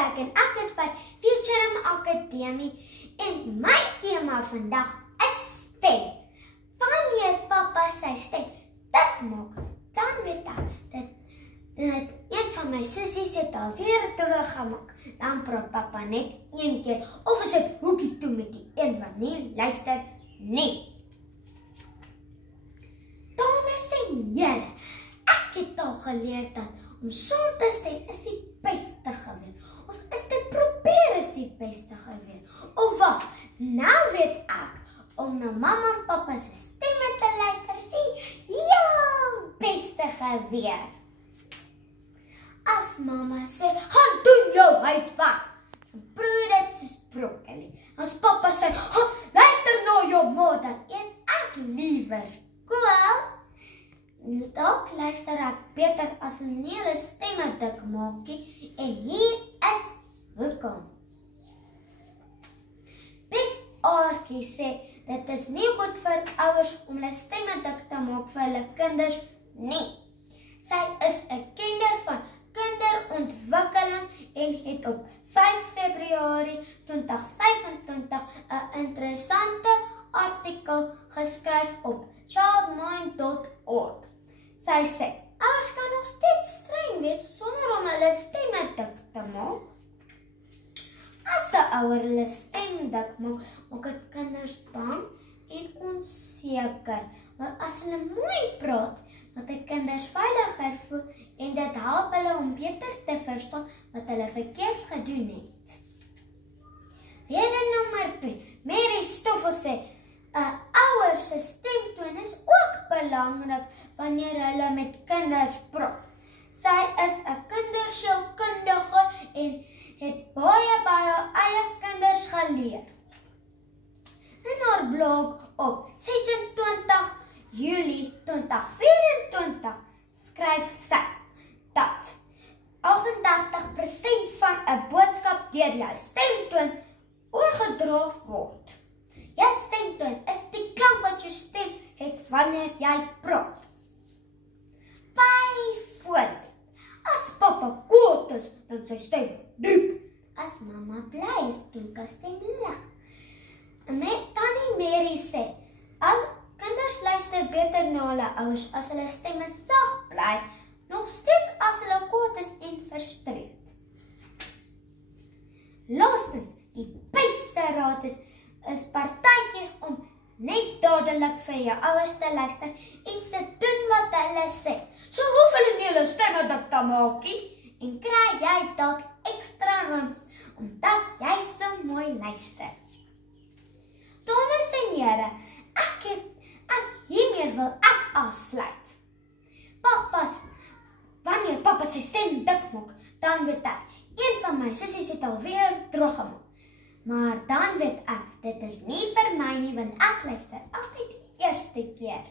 Kerk en ek is by Futurum Akademie en my tema vandag is stem. Wanneer papa sy stem dik maak, dan weet ek dat een van my sissies het alweer teruggemaak. Dan praat papa net een keer of is dit hoekie toe met die een wat nie luister nie. Dames en here, ek het al geleer dat om saam te stem is die beste geweer. Of is dit probeer is die beste geweer. Of wag, nou weet ek, om na mamma en papa se stemme te luister is die beste geweer. As mama sê, gaan doen jou huiswerk, dan proe dit soos broccoli. As papa sê, luister na jou ma, dan eet ek liewer skool. Dalk luister ek beter as nie hulle stemme dik maak nie, en hier is hoekom. Piet Aartjie sê, dit is nie goed vir ouers om hulle stemme dik te maak vir hulle kinders nie. Sy is 'n kenner van kinderontwikkeling en het op 5 Februarie 2025 'n interessante artikel geskryf op childmind.org. Sy sê, ouers kan nog steeds streng wees sonder om hulle stemme dik te maak. As 'n ouer hulle stem dik maak, maak dit kinders bang en onseker. Maar as hulle mooi praat, wat die kinders veiliger voel en dit help hulle om beter te verstaan wat hulle verkeerd gedoen het. Rede nommer 2. Mary Stoffel sê, 'n ouer se stemtoon is ook belangrik wanneer hulle met kinders praat. Sy is 'n kindersielkundige en het baie by haar eie kinders geleer. In haar blog op 26 Julie 2024 skryf sy dat 38% van 'n boodskap deur jou stemtoon oorgedra word. Jou stemtoon is die klank wat jou stem het wanneer jy praat. Byvoorbeeld, as papa kwaad is, dan sy stem diep. As mama bly is, klink haar stem lig. Tannie Mary sê, as kinders luister beter na hulle ouers as hulle stemme sag bly, nog steeds as hulle kwaad is en frustreerd. Laastens, die beste raad is partykeer om net dadelik vir jou ouers te luister en te doen wat hulle sê. So hoef hulle nie hulle stemme dik te maak nie, en kry jy dalk ekstra rums omdat jy so mooi luister. Dames en here, hiermee wil ek afsluit. Wanneer papa sy stem dik maak, dan weet ek, een van my sissies het alweer teruggemaak. Maar dan weet ek, dit is nie vir my nie, want ek luister altyd die eerste keer.